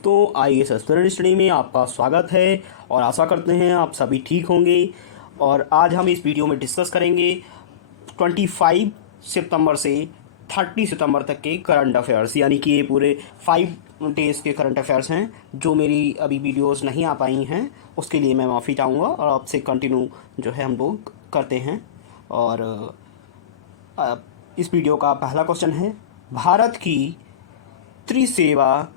दोस्तों, IAS aspirant study में आपका स्वागत है और आशा करते हैं आप सभी ठीक होंगे। और आज हम इस वीडियो में डिस्कस करेंगे 25 सितंबर से 30 सितंबर तक के करंट अफेयर्स, यानी कि ये पूरे 5 डेज़ के करंट अफेयर्स हैं। जो मेरी अभी वीडियोस नहीं आ पाई हैं उसके लिए मैं माफ़ी चाहूँगा और आपसे कंटिन्यू जो है हम लोग करते हैं। और इस वीडियो का पहला क्वेश्चन है, भारत की त्रिसेवा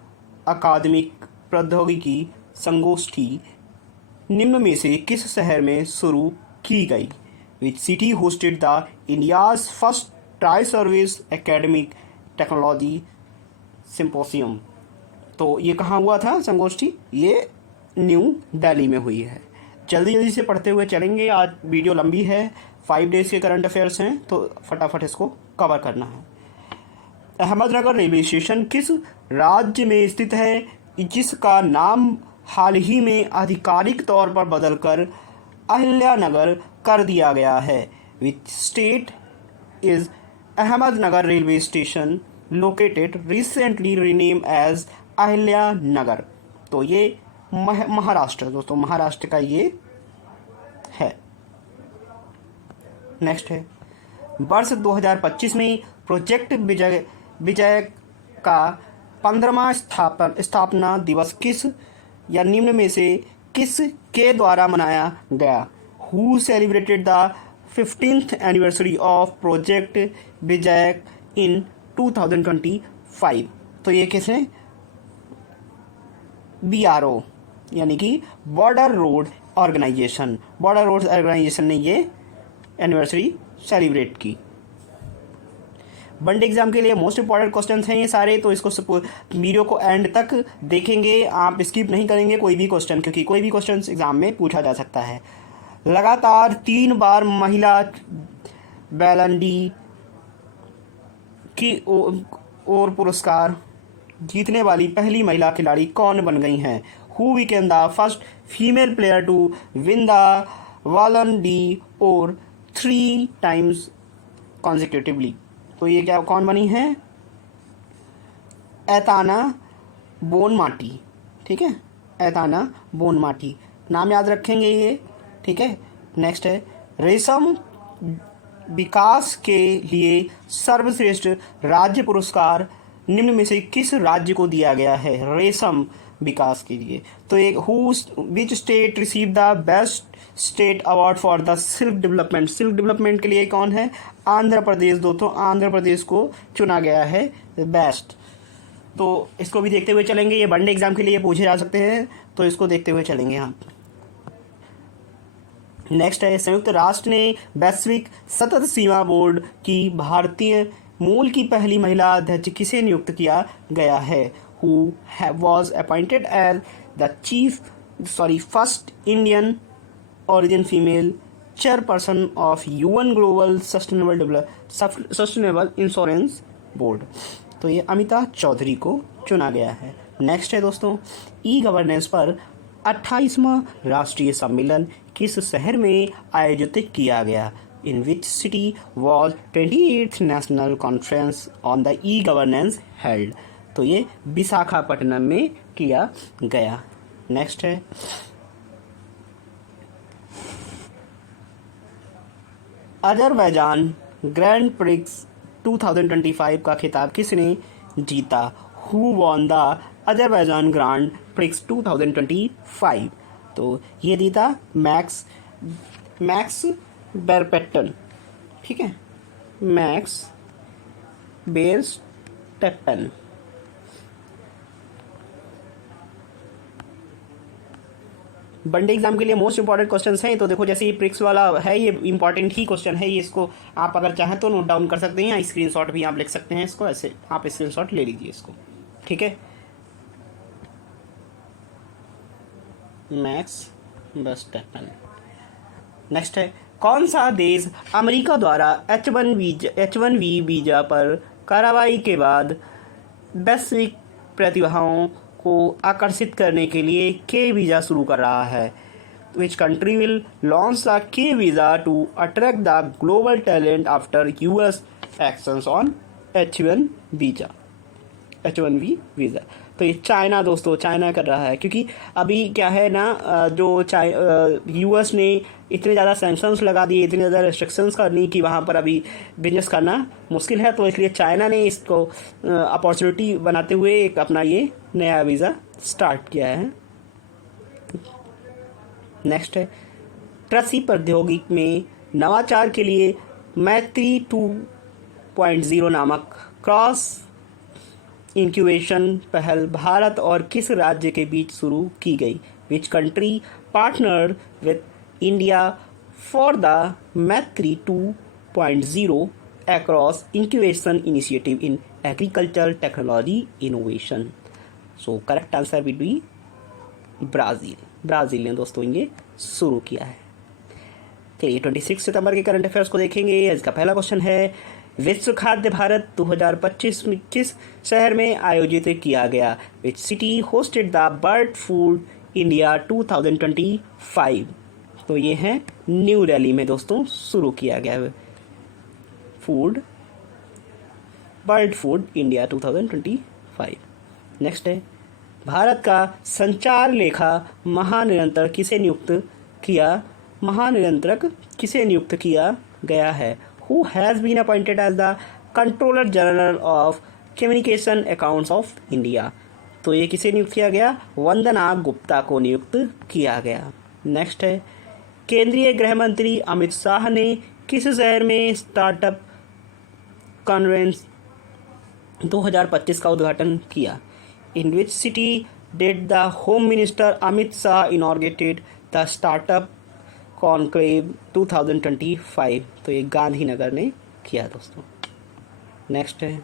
अकादमिक प्रौद्योगिकी संगोष्ठी निम्न में से किस शहर में शुरू की गई? Which city hosted the India's first tri service academic technology symposium? तो ये कहाँ हुआ था संगोष्ठी? ये न्यू दिल्ली में हुई है। जल्दी जल्दी से पढ़ते हुए चलेंगे, आज वीडियो लंबी है, 5 डेज़ के करंट अफेयर्स हैं तो फटाफट इसको कवर करना है। अहमदनगर रेलवे स्टेशन किस राज्य में स्थित है, जिसका नाम हाल ही में आधिकारिक तौर पर बदलकर अहिल्यानगर कर दिया गया है? Which state is Ahmednagar railway station located recently rename as Ahilyanagar? तो ये महाराष्ट्र, दोस्तों महाराष्ट्र का ये है। नेक्स्ट है, वर्ष 2025 में प्रोजेक्ट विजय का 15वां स्थापना दिवस किस या निम्न में से किस के द्वारा मनाया गया? Who celebrated the 15th anniversary of project Vijay in 2025? तो ये किसने? BRO यानी कि बॉर्डर रोड ऑर्गेनाइजेशन ने ये एनिवर्सरी सेलिब्रेट की। वनडे एग्जाम के लिए मोस्ट इंपॉर्टेंट क्वेश्चंस हैं ये सारे, तो इसको वीडियो को एंड तक देखेंगे, आप स्किप नहीं करेंगे कोई भी क्वेश्चन, क्योंकि कोई भी क्वेश्चन एग्जाम में पूछा जा सकता है। लगातार 3 बार महिला बैलन डी की ओर पुरस्कार जीतने वाली पहली महिला खिलाड़ी कौन बन गई हैं? Who became the first female player to win the Ballon d'Or 3 times consecutively? तो ये क्या कौन बनी है? Aitana Bonmati. ठीक है, एताना बोनमाटी, नाम याद रखेंगे ये। ठीक है, नेक्स्ट है, रेशम विकास के लिए सर्वश्रेष्ठ राज्य पुरस्कार निम्न में से किस राज्य को दिया गया है? रेशम विकास के लिए तो एक which state receive the best state award for the silk development के लिए कौन है? आंध्र प्रदेश। दोस्तों आंध्र प्रदेश को चुना गया है बेस्ट। तो इसको भी देखते हुए चलेंगे, ये वनडे एग्जाम के लिए पूछे जा सकते हैं, तो इसको देखते हुए चलेंगे हम। नेक्स्ट है, संयुक्त राष्ट्र ने वैश्विक सतत सीमा बोर्ड की भारतीय मूल की पहली महिला अध्यक्ष किसे नियुक्त किया गया है? Who was appointed as the first Indian origin female chairperson of UN Global Sustainable Insurance Board? तो ये अमिता चौधरी को चुना गया है। नेक्स्ट है दोस्तों, ई गवर्नेंस पर 28वां राष्ट्रीय सम्मेलन किस शहर में आयोजित किया गया? In which city was 28th National Conference on the E-Governance held? तो ये विशाखापट्टनम में किया गया। नेक्स्ट है, अजरबैजान ग्रैंड प्रिक्स 2025 का खिताब किसने जीता? Who won the Azerbaijan grand prix 2025? तो ये जीता मैक्स बेरस्टैपेन। ठीक है, मैक्स बेरस्टैपेन। वनडे एग्जाम के लिए मोस्ट इंपॉर्टेंट क्वेश्चंस हैं, तो देखो जैसे ये प्रिक्स वाला है, ये इंपॉर्टेंट ही क्वेश्चन है, ये इसको आप अगर चाहें तो नोट डाउन कर सकते हैं या स्क्रीनशॉट भी आप लिख सकते हैं, इसको ऐसे आप स्क्रीनशॉट ले लीजिए इसको। ठीक है, मैक्स बेरस्टैपेन। नेक्स्ट है, कौन सा देश अमेरिका द्वारा H1B वीजा पर कार्रवाई के बाद वैश्विक प्रतिभाओं को आकर्षित करने के लिए के वीज़ा शुरू कर रहा है? Which country will launch the K visa to attract the global talent after US actions on H1 visa? H1B visa. तो ये चाइना दोस्तों, चाइना कर रहा है, क्योंकि अभी क्या है ना, यूएस ने इतने ज़्यादा सैंक्शंस लगा दिए, इतने ज़्यादा रेस्ट्रिक्शंस कर दी कि वहाँ पर अभी बिजनेस करना मुश्किल है। तो इसलिए चाइना ने इसको अपॉर्चुनिटी बनाते हुए एक अपना ये नया वीज़ा स्टार्ट किया है। नेक्स्ट है, कृषि प्रौद्योगिकी में नवाचार के लिए मैत्री 2.0 नामक क्रॉस इंक्यूबेशन पहल भारत और किस राज्य के बीच शुरू की गई? Which country partner with India for the मैत्री 2.0 across incubation initiative in agriculture technology innovation? So correct answer will be Brazil. Brazil ने दोस्तों ये शुरू किया है। चलिए 26 सितंबर के करंट अफेयर्स को देखेंगे। इसका पहला क्वेश्चन है, विश्व खाद्य भारत 2025 में किस शहर में आयोजित किया गया? Which city hosted the bird food India 2025? तो ये है न्यू दिल्ली में दोस्तों शुरू किया गया है बर्ड फूड इंडिया 2025। नेक्स्ट है, भारत का संचार लेखा महानियंत्रक किसे नियुक्त किया गया है? Who has been appointed as the Controller General of Communication Accounts of India? तो ये किसे नियुक्त किया गया? वंदना गुप्ता को नियुक्त किया गया। नेक्स्ट है, केंद्रीय गृह मंत्री अमित शाह ने किस शहर में स्टार्टअप कॉन्फ्रेंस 2025 का उद्घाटन किया? In which city did the home minister Amit Shah inaugurated the startup conclave 2025? तो ये गांधीनगर ने किया दोस्तों। नेक्स्ट है,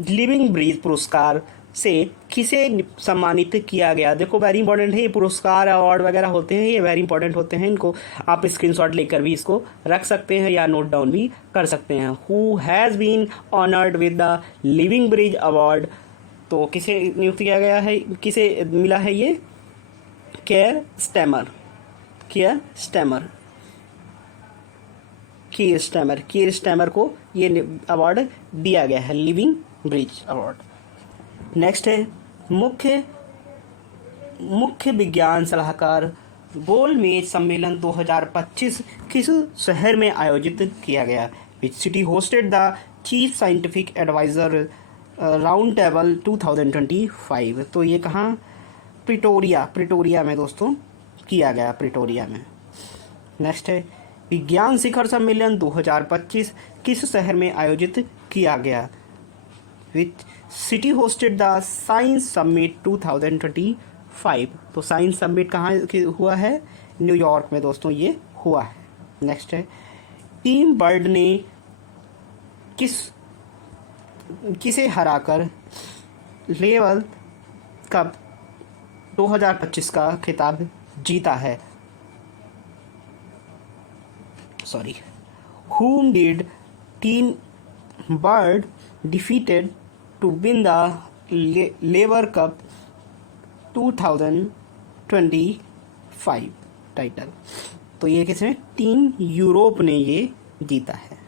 लिविंग ब्रिज पुरस्कार से किसे सम्मानित किया गया? देखो वेरी इंपॉर्टेंट है, ये पुरस्कार अवार्ड वगैरह होते हैं, ये वेरी इंपॉर्टेंट होते हैं, इनको आप स्क्रीनशॉट लेकर भी इसको रख सकते हैं या नोट डाउन भी कर सकते हैं। Who has been honoured with the living bridge award? तो किसे नियुक्त किया गया है, किसे मिला है ये? केयर स्टैमर को ये अवार्ड दिया गया है, लिविंग ब्रिज अवार्ड। नेक्स्ट है, मुख्य विज्ञान सलाहकार गोलमेज सम्मेलन 2025 किस शहर में आयोजित किया गया? Which city hosted the chief scientific advisor round table 2025? तो ये कहाँ? प्रिटोरिया में दोस्तों किया गया, प्रिटोरिया में। नेक्स्ट है, विज्ञान शिखर सम्मेलन 2025 किस शहर में आयोजित किया गया? Which city hosted the science summit 2025? तो साइंस समिट कहाँ हुआ है? न्यूयॉर्क में दोस्तों ये हुआ है। नेक्स्ट है, टीम बर्ड ने किसे हराकर लेवल कप 2025 का खिताब जीता है? Whom did Team Bird defeated to win the Lever Cup 2025 title? तो ये किसने? टीम यूरोप ने ये जीता है,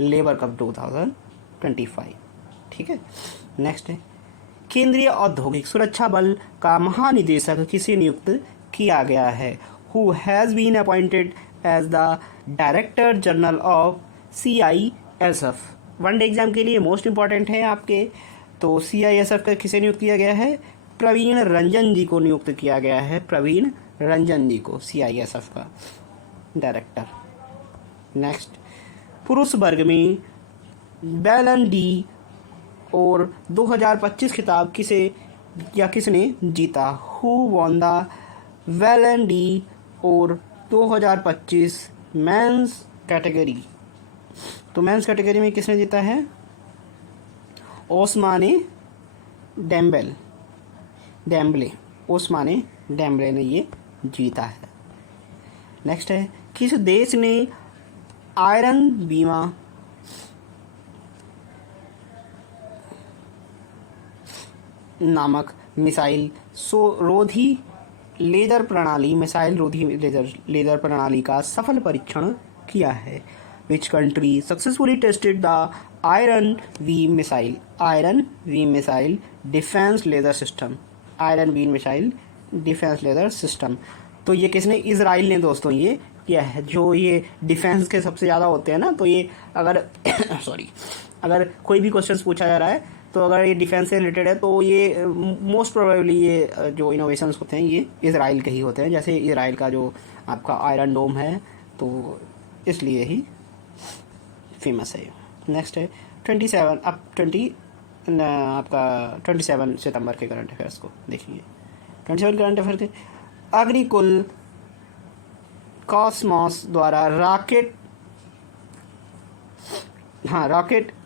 लेबर कप 2025। ठीक है। नेक्स्ट है, केंद्रीय औद्योगिक सुरक्षा बल का महानिदेशक किसे नियुक्त किया गया है? Who has been appointed as the director general of CISF? One day exam के लिए मोस्ट इंपॉर्टेंट है आपके। तो CISF का किसे नियुक्त किया गया है? प्रवीण रंजन जी को नियुक्त किया गया है, प्रवीण रंजन जी को CISF का डायरेक्टर। नेक्स्ट, पुरुष वर्ग में बैलन डी और 2025 खिताब किसने जीता? Who won the Ballon D और 2025 मेंस कैटेगरी? तो मेंस कैटेगरी में किसने जीता है? ओस्माने डेम्बले ने ये जीता है। नेक्स्ट है, किस देश ने आयरन बीमा नामक मिसाइल रोधी लेजर प्रणाली का सफल परीक्षण किया है? Which country successfully tested the iron V missile defence laser system, iron V missile defence laser system. तो ये किसने, इजराइल ने दोस्तों ये किया है। जो ये डिफेंस के सबसे ज़्यादा होते हैं ना, तो ये अगर सॉरी, अगर कोई भी क्वेश्चन पूछा जा रहा है तो अगर ये डिफेंस से रिलेटेड है तो ये मोस्ट प्रोबेबली ये जो इनोवेशंस होते हैं ये इजराइल के ही होते हैं। जैसे इजराइल का जो आपका आयरन डोम है तो इसलिए ही फेमस है। नेक्स्ट है 27 अब 20 आपका 27 सितंबर के करंट अफेयर्स को देखिए। 27 करंट अफेयर थे, अग्निकुल कॉस्मॉस द्वारा रॉकेट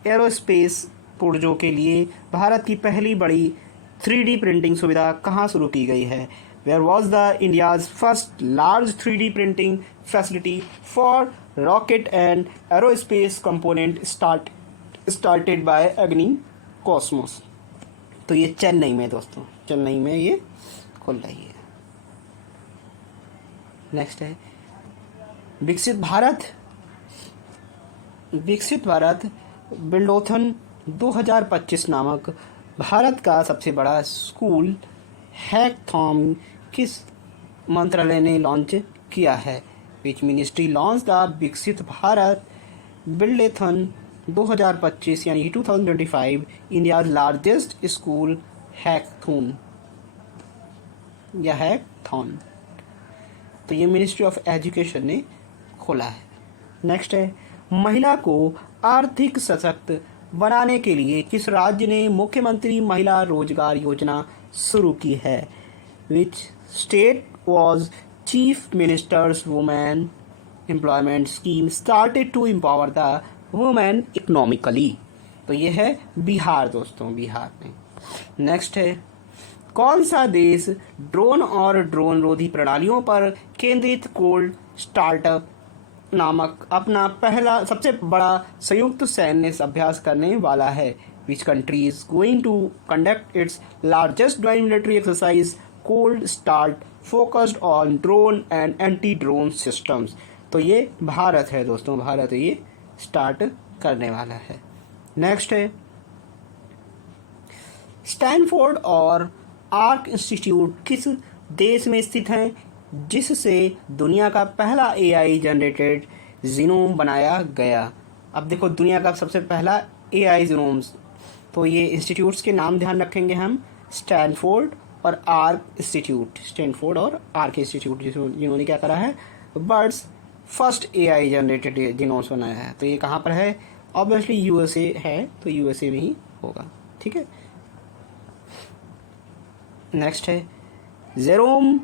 एरोस्पेस पुर्जों के लिए भारत की पहली बड़ी 3D प्रिंटिंग सुविधा कहाँ शुरू की गई है? Where was the India's first large 3D printing facility for rocket and aerospace component started by Agni Cosmos. तो ये चेन्नई में दोस्तों, चेन्नई में ये खुल रही है। नेक्स्ट है विकसित भारत बिल्डोथन 2025 नामक भारत का सबसे बड़ा स्कूल हैकथॉन किस मंत्रालय ने लॉन्च किया है? विच मिनिस्ट्री लॉन्च द विकसित भारत बिल्डोथन 2025 यानी 2025 इंडिया लार्जेस्ट स्कूल हैकथॉन या हैकथॉन। तो ये मिनिस्ट्री ऑफ एजुकेशन ने खोला है। नेक्स्ट है महिला को आर्थिक सशक्त बनाने के लिए किस राज्य ने मुख्यमंत्री महिला रोजगार योजना शुरू की है? Which state was chief minister's women employment scheme started to empower the women economically? तो ये है बिहार दोस्तों, बिहार में। नेक्स्ट है कौन सा देश ड्रोन और ड्रोन रोधी प्रणालियों पर केंद्रित कोल्ड स्टार्टअप नामक अपना पहला सबसे बड़ा संयुक्त सैन्य अभ्यास करने वाला है? Which country is going to conduct its largest joint military exercise cold start focused on drone and anti drone systems? तो ये भारत है दोस्तों, भारत ये स्टार्ट करने वाला है। नेक्स्ट है स्टैनफोर्ड और आर्क इंस्टीट्यूट किस देश में स्थित हैं जिससे दुनिया का पहला AI जनरेटेड जीनोम बनाया गया? अब देखो दुनिया का सबसे पहला AI जीनोम्स, तो ये इंस्टीट्यूट्स के नाम ध्यान रखेंगे हम, स्टैनफोर्ड और आर्क इंस्टीट्यूट। स्टैनफोर्ड और आर्क इंस्टीट्यूट जिन्होंने क्या करा है, birds first AI generated genomes बनाया है। तो ये कहाँ पर है? ऑब्वियसली USA है, तो USA में ही होगा। ठीक है। नेक्स्ट है जेरोम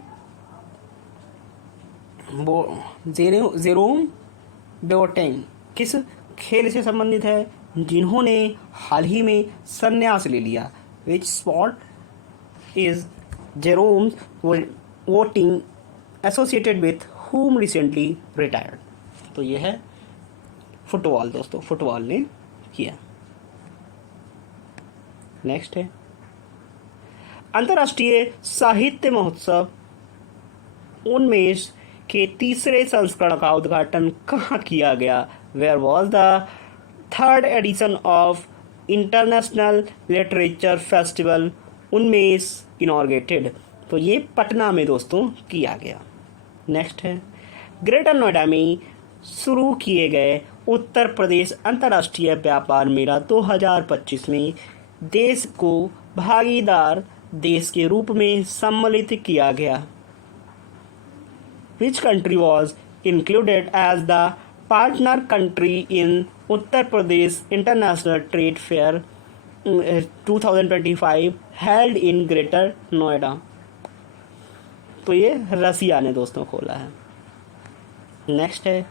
बोटेंग किस खेल से संबंधित है जिन्होंने हाल ही में संन्यास ले लिया? Which sport is Jerome boating associated with whom recently retired? तो ये है फुटबॉल दोस्तों, फुटबॉल ने किया। नेक्स्ट है अंतर्राष्ट्रीय साहित्य महोत्सव उन्मेष के तीसरे संस्करण का उद्घाटन कहाँ किया गया? Where was the third edition of international literature festival Unmesh inaugurated? तो ये पटना में दोस्तों किया गया। नेक्स्ट है ग्रेटर नोएडा में शुरू किए गए उत्तर प्रदेश अंतर्राष्ट्रीय व्यापार मेला 2025 में देश को भागीदार देश के रूप में सम्मिलित किया गया। Which country was included as the partner country in Uttar Pradesh International Trade Fair 2025 held in Greater Noida? तो ये रसिया ने दोस्तों खोला है। नेक्स्ट है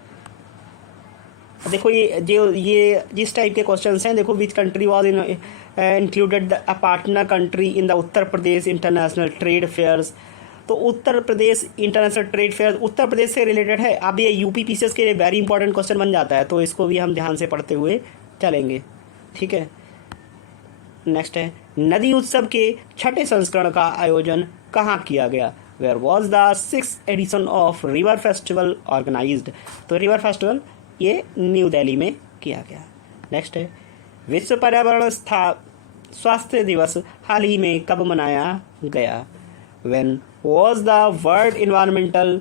देखो ये जिस टाइप के क्वेश्चंस हैं, देखो which country was included a partner country in the Uttar Pradesh international trade fairs. तो Uttar Pradesh international trade fair Uttar Pradesh से रिलेटेड है। अब ये UPPCS के लिए वेरी इंपॉर्टेंट क्वेश्चन बन जाता है, तो इसको भी हम ध्यान से पढ़ते हुए चलेंगे। ठीक है। नेक्स्ट है नदी उत्सव के छठे संस्करण का आयोजन कहाँ किया गया? Where was the 6th edition of river festival organised? तो रिवर फेस्टिवल ये न्यू दिल्ली में किया गया। नेक्स्ट है विश्व पर्यावरण स्वास्थ्य दिवस हाल ही में कब मनाया गया? When was the World Environmental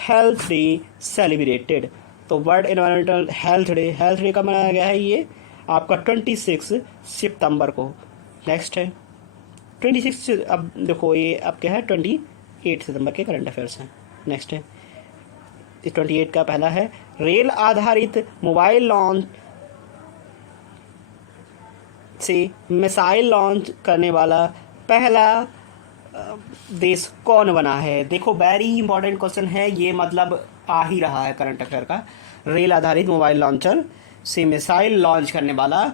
Health Day celebrated? तो वर्ल्ड एनवायरमेंटल हेल्थ डे कब मनाया गया है? ये आपका 26 सितंबर को। नेक्स्ट है 26, अब देखो ये अब क्या है 28 सितंबर के करंट अफेयर्स हैं। नेक्स्ट है 28 का पहला है रेल आधारित मोबाइल लॉन्च से मिसाइल लॉन्च करने वाला पहला देश कौन बना है? देखो वेरी इंपॉर्टेंट क्वेश्चन है ये, मतलब आ ही रहा है करंट अफेयर का। रेल आधारित मोबाइल लॉन्चर से मिसाइल लॉन्च करने वाला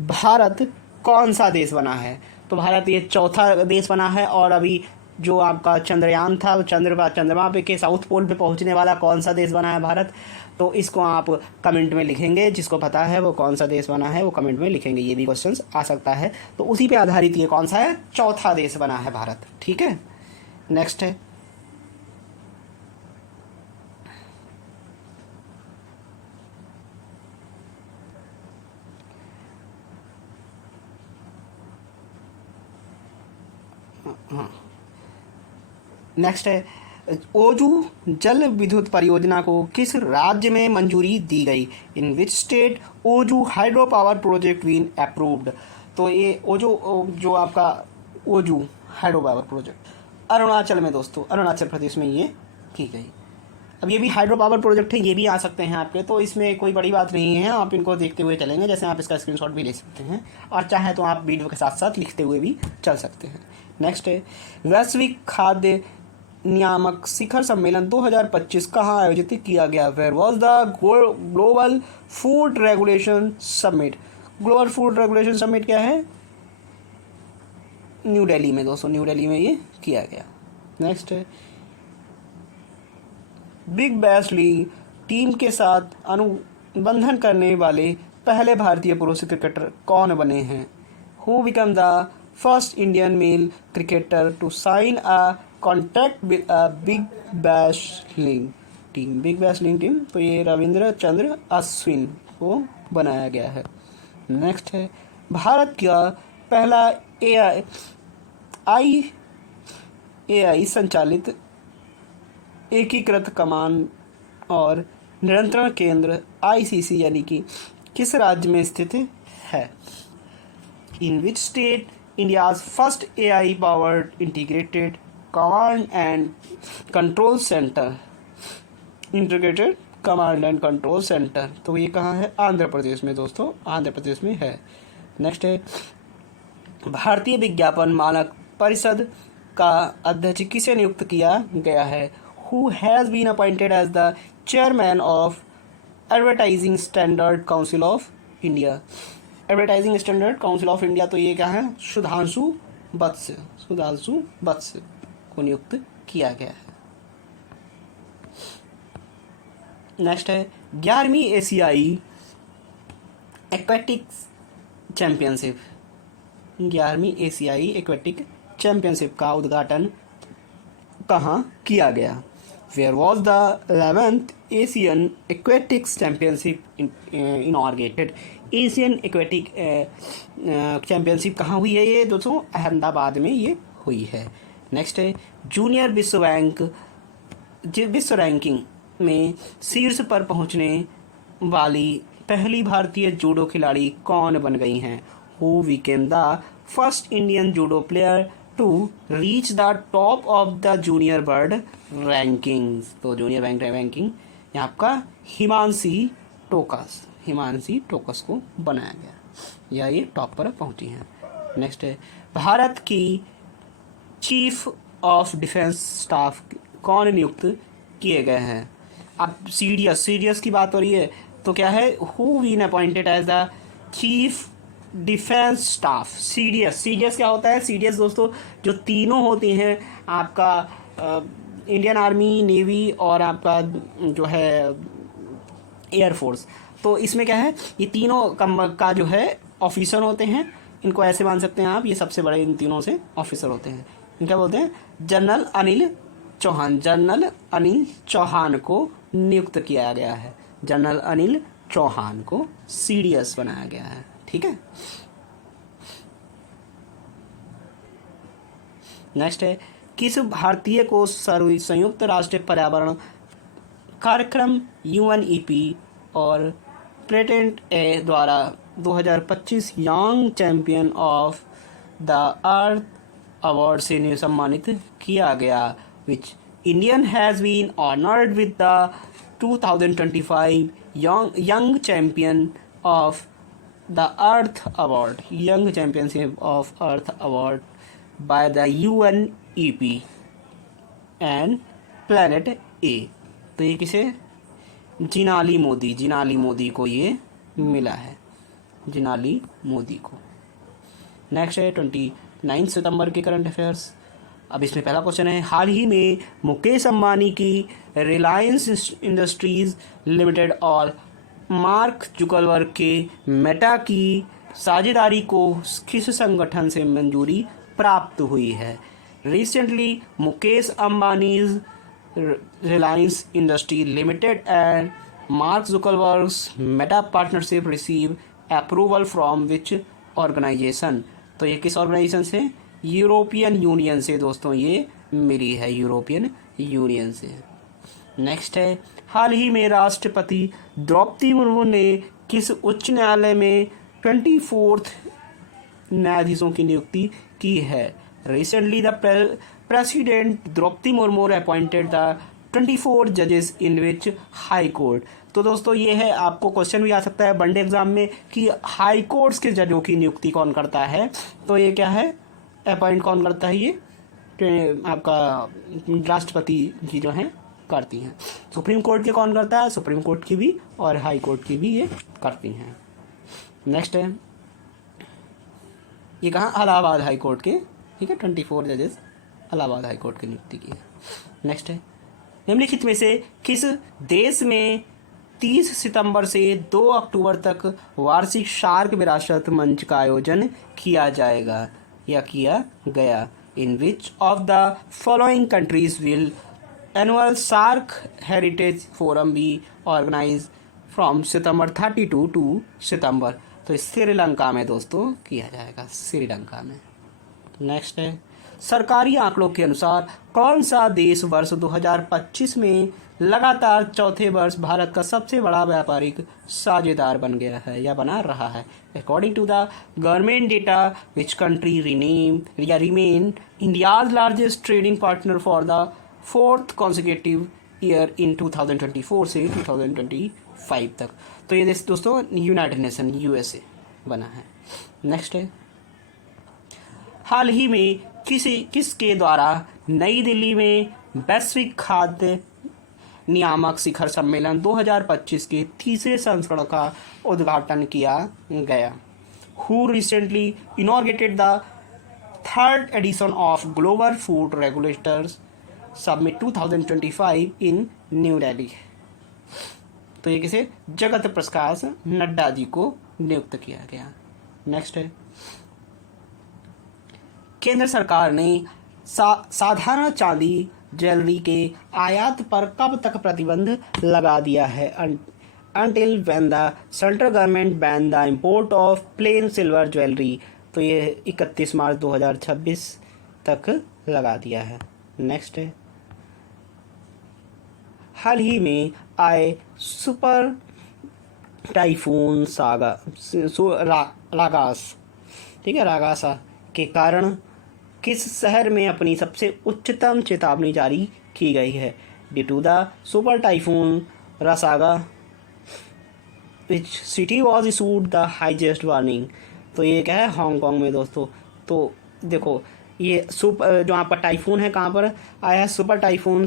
भारत कौन सा देश बना है? तो भारत ये चौथा देश बना है। और अभी जो आपका चंद्रयान था चंद्रमा पे के साउथ पोल पे पहुंचने वाला कौन सा देश बना है भारत? तो इसको आप कमेंट में लिखेंगे, जिसको पता है वो कौन सा देश बना है वो कमेंट में लिखेंगे, ये भी क्वेश्चन आ सकता है। तो उसी पे आधारित ये कौन सा है, चौथा देश बना है भारत। ठीक है, नेक्स्ट है नेक्स्ट है ओजू जल विद्युत परियोजना को किस राज्य में मंजूरी दी गई? In which state Oju hydro power project been approved? तो ये ओजू जो आपका Oju hydro power project Arunachal में दोस्तों, अरुणाचल प्रदेश में ये की गई। अब ये भी हाइड्रो पावर प्रोजेक्ट है, ये भी आ सकते हैं आपके, तो इसमें कोई बड़ी बात नहीं है, आप इनको देखते हुए चलेंगे। जैसे आप इसका स्क्रीनशॉट भी ले सकते हैं और चाहे तो आप वीडियो के साथ साथ लिखते हुए भी चल सकते हैं। नेक्स्ट है वैश्विक खाद्य नियामक शिखर सम्मेलन 2025 कहाँ आयोजित किया गया? Where was the global food regulation summit? Global food regulation summit क्या है? न्यू दिल्ली में दोस्तों, न्यू दिल्ली में ये किया गया। नेक्स्ट है बिग बैश लीग टीम के साथ अनुबंधन करने वाले पहले भारतीय पुरुष क्रिकेटर कौन बने हैं? Who become the first Indian male cricketer to sign a contract with a Big Bash League team? Big Bash League team, तो ये रविंद्र चंद्र अश्विन को बनाया गया है। नेक्स्ट है भारत का पहला एआई संचालित एकीकृत कमान और नियंत्रण केंद्र आईसीसी यानी कि किस राज्य में स्थित है? In which state India's first AI powered integrated command and control centre integrated command and control centre, तो ये कहाँ है? आंध्र प्रदेश में दोस्तों, आंध्र प्रदेश में है। नेक्स्ट है भारतीय विज्ञापन मानक परिषद का अध्यक्ष किसे नियुक्त किया गया है? Who has been appointed as the chairman of Advertising Standard Council of India? Advertising Standard Council of India, तो ये क्या है? सुधांशु वत्स को नियुक्त किया गया है। नेक्स्ट है 11वीं एशियाई एक्वेटिक्स चैंपियनशिप, 11वीं एशियाई एक्वेटिक चैंपियनशिप का उद्घाटन कहाँ किया गया? Where was the 11th Asian Aquatics Championship inaugurated? Asian aquatic championship कहाँ हुई है ये दोस्तों? अहमदाबाद में ये हुई है। नेक्स्ट है जूनियर विश्व रैंकिंग में शीर्ष पर पहुंचने वाली पहली भारतीय जूडो खिलाड़ी कौन बन गई हैं? Who became the first Indian judo player to reach the top of the junior world rankings? तो जूनियर रैंकिंग यहाँ आपका हिमांशी टोकस को बनाया गया, या ये टॉप पर पहुंची हैं। नेक्स्ट है भारत की चीफ ऑफ डिफेंस स्टाफ कौन नियुक्त किए गए हैं? अब सीडीएस की बात हो रही है, तो क्या है? Who been appointed as the chief defence staff? CDS क्या होता है? सीडीएस दोस्तों जो तीनों होती हैं आपका इंडियन आर्मी, नेवी और आपका जो है एयरफोर्स, तो इसमें क्या है? ये तीनों का जो है ऑफिसर होते हैं। इनको ऐसे मान सकते हैं आप, ये सबसे बड़े इन तीनों से ऑफिसर होते हैं। इनका बोलते हैं जनरल अनिल चौहान को नियुक्त किया गया है। जनरल अनिल चौहान को CDS बनाया गया है। ठीक है, नेक्स्ट है, किस भारतीय को संयुक्त राष्ट्र पर्यावरण कार्यक्रम UNEP और पेटेंट ए द्वारा 2025 young champion of the earth award से सम्मानित किया गया, which Indian has been honoured with the 2025 young champion of the earth award, young championship of earth award by the UNEP and planet A. तो ये किसे, जिनाली मोदी को ये मिला है, जिनाली मोदी को। नेक्स्ट है 29 सितंबर के करंट अफेयर्स। अब इसमें पहला क्वेश्चन है, हाल ही में मुकेश अंबानी की रिलायंस इंडस्ट्रीज लिमिटेड और मार्क जुकरबर्ग के मेटा की साझेदारी को किस संगठन से मंजूरी प्राप्त हुई है? Recently Mukesh Ambanis Reliance Industries Limited and Mark Zuckerberg's Meta partnership receive approval from which organization? तो ये किस ऑर्गेनाइजेशन से? यूरोपियन यूनियन से दोस्तों ये मिली है, यूरोपियन यूनियन से। नेक्स्ट है, हाल ही में राष्ट्रपति द्रौपदी मुर्मू ने किस उच्च न्यायालय में 24 न्यायाधीशों की नियुक्ति की है? Recently the President Droupadi Murmu appointed the 24 जजेस इन विच हाई कोर्ट। तो दोस्तों ये है, आपको क्वेश्चन भी आ सकता है वनडे एग्जाम में कि हाई कोर्ट्स के जजों की नियुक्ति कौन करता है? तो ये क्या है, अपॉइंट कौन करता है? ये आपका राष्ट्रपति जी जो हैं करती हैं। सुप्रीम कोर्ट के कौन करता है? सुप्रीम कोर्ट की भी और हाई कोर्ट की भी ये करती हैं। नेक्स्ट है, ये कहाँ? इलाहाबाद हाई कोर्ट के, ठीक है, 24 जजेस इलाहाबाद हाई कोर्ट की नियुक्ति की है। नेक्स्ट है, निम्नलिखित में से किस देश में 30 सितंबर से 2 अक्टूबर तक वार्षिक सार्क विरासत मंच का आयोजन किया जाएगा या किया गया? In which of the following countries will annual SAARC heritage forum be organize from September 32 to September? तो श्रीलंका में दोस्तों किया जाएगा, श्रीलंका में। नेक्स्ट है, सरकारी आंकड़ों के अनुसार कौन सा देश वर्ष 2025 में लगातार चौथे वर्ष भारत का सबसे बड़ा व्यापारिक साझेदार बन गया है या बना रहा है? According to the government data which country remain India's largest trading partner for the 4th consecutive year in 2024 से 2025 तक। तो ये देश दोस्तों यूनाइटेड नेशन USA बना है। नेक्स्ट है, हाल ही में किसके द्वारा नई दिल्ली में वैश्विक खाद्य नियामक शिखर सम्मेलन 2025 के तीसरे संस्करण का उद्घाटन किया गया? Who recently inaugurated the 3rd edition of global food regulators summit 2025 in new Delhi? तो ये किसे? जगत प्रकाश नड्डा जी को नियुक्त किया गया। नेक्स्ट है, केंद्र सरकार ने साधारण चांदी ज्वेलरी के आयात पर कब तक प्रतिबंध लगा दिया है? until when the central government ban the import of plain silver jewellery? तो ये 31 मार्च 2026 तक लगा दिया है। नेक्स्ट है, हाल ही में आए सुपर टाइफून रागास, ठीक है, रागासा के कारण किस शहर में अपनी सबसे उच्चतम चेतावनी जारी की गई है? Due to the super typhoon रासागा which city was issued the highest warning? तो ये क्या है? हांगकांग में दोस्तों। तो देखो ये जो यहाँ पर टाइफून है कहाँ पर आया है? सुपर टाइफून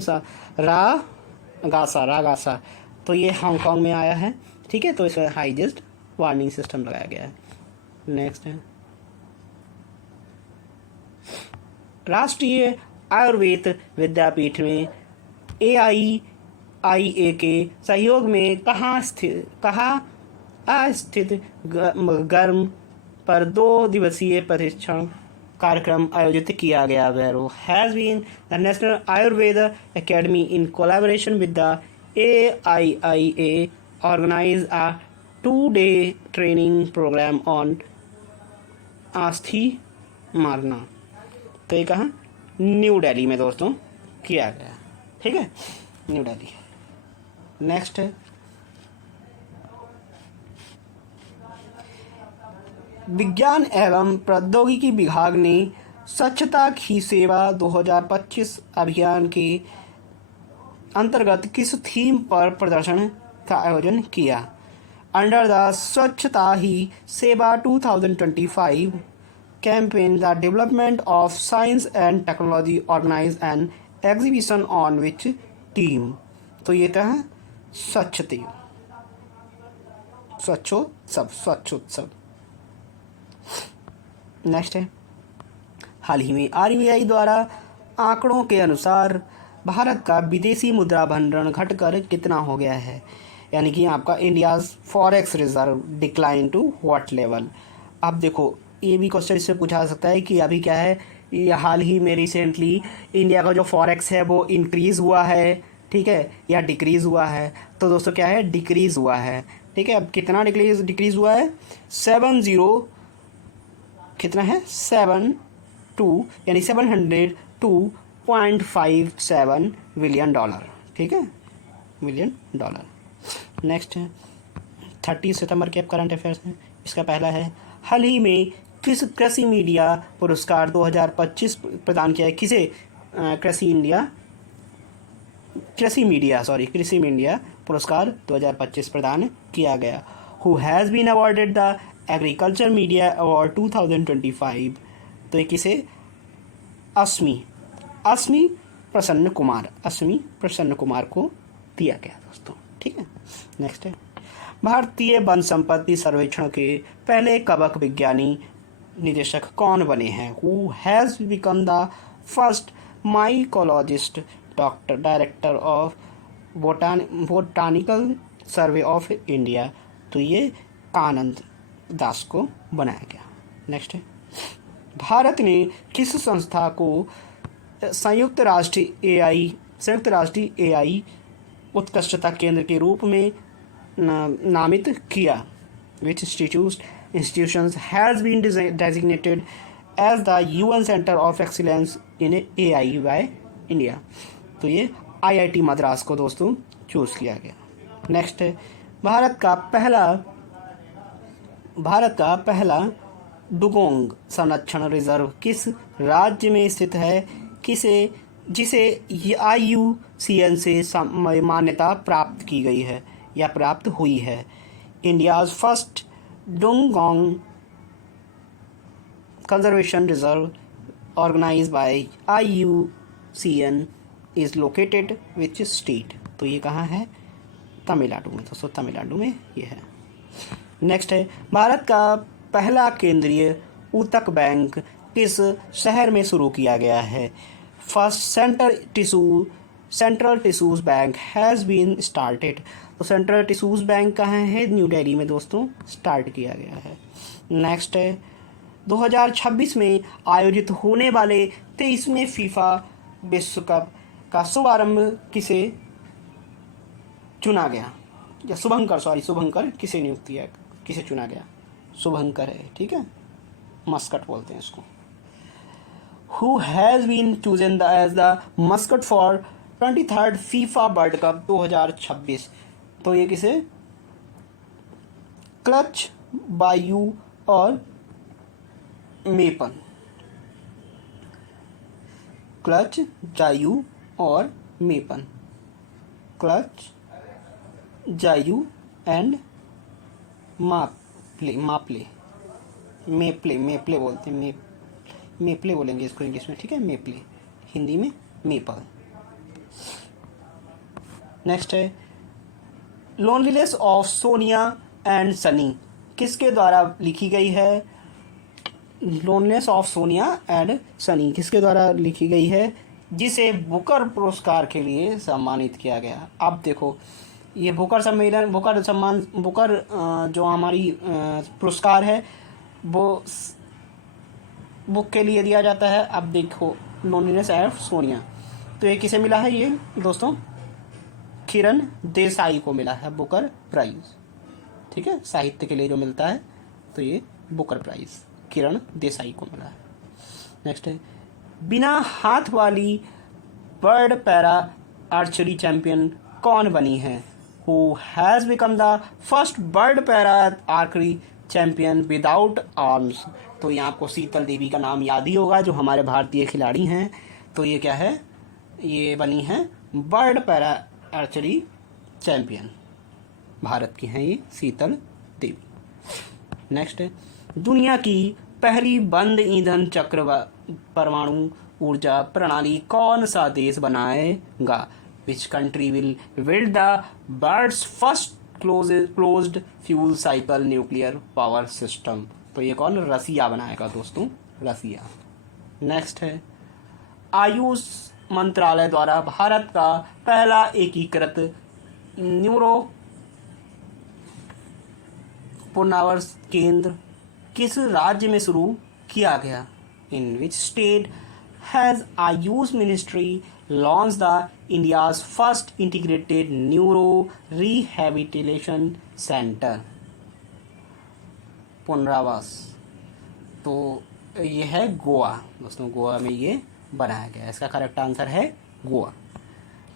रागासा, तो ये हांगकांग में आया है, ठीक है। तो इसमें हाईएस्ट वार्निंग सिस्टम लगाया गया है। नेक्स्ट है, राष्ट्रीय आयुर्वेद विद्यापीठ में AIIA के सहयोग में कहाँ अस्थित गर्म पर 2 दिवसीय प्रशिक्षण कार्यक्रम आयोजित किया गया? वेरो has been the national Ayurveda academy in collaboration with the AIIA organise a 2 day training programme on आस्थी मारना। तो ये कहाँ, न्यू दिल्ली में दोस्तों किया गया, ठीक है, न्यू दिल्ली। नेक्स्ट है विज्ञान एवं प्रौद्योगिकी विभाग ने स्वच्छता ही सेवा 2025 अभियान के अंतर्गत किस थीम पर प्रदर्शन का आयोजन किया। अंडर द स्वच्छता ही सेवा 2025 campaign, the development of science and technology organize an exhibition on which theme। तो ये क्या है, स्वच्छता, स्वच्छोत्सव। नेक्स्ट है हाल ही में आरबीआई द्वारा आंकड़ों के अनुसार भारत का विदेशी मुद्रा भंडारण घटकर कितना हो गया है, यानी कि आपका India's forex reserve decline to what level. अब देखो ये भी क्वेश्चन इससे पूछा जा सकता है कि अभी क्या है, ये हाल ही में रिसेंटली इंडिया का जो फॉरेक्स है वो इंक्रीज़ हुआ है, ठीक है, या डिक्रीज़ हुआ है। तो दोस्तों क्या है, डिक्रीज़ हुआ है, ठीक है। अब कितना डिक्रीज़ हुआ है, 70 कितना है 72 यानी 702.57 बिलियन डॉलर, ठीक है, मिलियन डॉलर। नेक्स्ट है 30 सितंबर के करंट अफेयर्स हैं। इसका पहला है हाल ही में किस कृषि मीडिया पुरस्कार 2025 प्रदान किया है, किसे कृषि मीडिया पुरस्कार 2025 प्रदान किया गया। Who has been awarded the agriculture media award 2025। तो ये किसे, अस्मी प्रसन्न कुमार को दिया गया दोस्तों, ठीक है। नेक्स्ट है भारतीय वन संपत्ति सर्वेक्षण के पहले कवक विज्ञानी निदेशक कौन बने हैं। Who has become the first mycologist director of botanical survey of India. तो ये आनंद दास को बनाया गया। नेक्स्ट है भारत ने किस संस्था को संयुक्त राष्ट्र एआई उत्कृष्टता केंद्र के रूप में नामित किया। Which institutions has been designated as the UN Center of Excellence in AI by India। तो ये IIT मद्रास को दोस्तों चूज़ किया गया। नेक्स्ट है भारत का पहला डुगोंग संरक्षण रिजर्व किस राज्य में स्थित है, जिसे IUCN से मान्यता प्राप्त की गई है या प्राप्त हुई है। India's first dugong conservation reserve organised by IUCN is located which state. तो ये कहाँ है, तमिलनाडु में दोस्तों, तमिलनाडु में ये है। नेक्स्ट है भारत का पहला केंद्रीय ऊतक बैंक किस शहर में शुरू किया गया है। First central tissues bank has been started. तो सेंट्रल टिश्यूज बैंक कहाँ है, न्यू दिल्ली में दोस्तों स्टार्ट किया गया है। नेक्स्ट है 2026 में आयोजित होने वाले 23वें फीफा विश्व कप का शुभारंभ किसे चुना गया, या शुभंकर किसे नियुक्त किया, किसे चुना गया, शुभंकर है, ठीक है, मस्कट बोलते हैं इसको। Who has been chosen as the mascot for 23rd FIFA world cup 2026। तो ये किसे, क्लच, बायू और मेपन, क्लच, जायू और मेपन, क्लच, जायू एंड मेपले बोलते हैं, मेपले बोलेंगे इसको इंग्लिश में, ठीक है, मेपले, हिंदी में मेपल। नेक्स्ट है loneliness of Sonia and Sunny किसके द्वारा लिखी गई है। Loneliness of Sonia and Sunny किसके द्वारा लिखी गई है, जिसे बुकर पुरस्कार के लिए सम्मानित किया गया। अब देखो ये बुकर जो हमारी पुरस्कार है वो बुक के लिए दिया जाता है। अब देखो लोनलीनेस ऑफ सोनिया, तो ये किसे मिला है, ये दोस्तों किरण देसाई को मिला है बुकर प्राइज, ठीक है, साहित्य के लिए जो मिलता है, तो ये बुकर प्राइज किरण देसाई को मिला है। नेक्स्ट है, बिना हाथ वाली वर्ल्ड पैरा आर्चरी चैंपियन कौन बनी है? Who has become the first world para archery champion without arms? तो ये आपको शीतल देवी का नाम याद ही होगा, जो हमारे भारतीय खिलाड़ी हैं। तो ये क्या है, ये बनी है world para archery champion, Bharat की हैं ये शीतल देवी। नेक्स्ट है, दुनिया की पहली बंद ईंधन चक्र परमाणु ऊर्जा प्रणाली कौन सा देश बनाएगा? Which country will build the world's first closed fuel cycle nuclear power system? तो ये कौन? रसिया बनाएगा दोस्तों, रसिया। नेक्स्ट है, आयुष मंत्रालय द्वारा भारत का पहला एकीकृत न्यूरो पुनर्वास केंद्र किस राज्य में शुरू किया गया? In which state has AYUSH ministry launch the India's first integrated neuro rehabilitation centre? पुनर्वास, तो ये है गोवा दोस्तों, गोवा में ये बनाया गया। इसका करेक्ट आंसर है गोवा।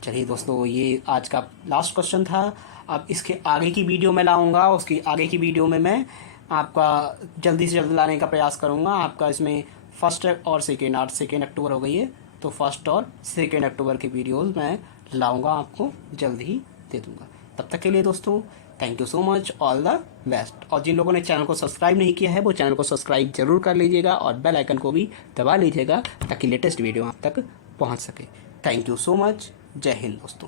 चलिए दोस्तों, ये आज का लास्ट क्वेश्चन था। अब इसके आगे की वीडियो में लाऊंगा, उसकी आगे की वीडियो में मैं आपका जल्दी से जल्दी लाने का प्रयास करूंगा। आपका इसमें फर्स्ट और सेकेंड, आज 2 अक्टूबर हो गई है, तो 1 और 2 अक्टूबर की वीडियोस मैं लाऊंगा, आपको जल्द ही दे दूंगा। तब तक के लिए दोस्तों, thank you so much, all the best. और जिन लोगों ने चैनल को सब्सक्राइब नहीं किया है, वो चैनल को सब्सक्राइब जरूर कर लीजिएगा और बेल आइकन को भी दबा लीजिएगा, ताकि लेटेस्ट वीडियो आप तक पहुंच सके। थैंक यू सो मच, जय हिंद दोस्तों।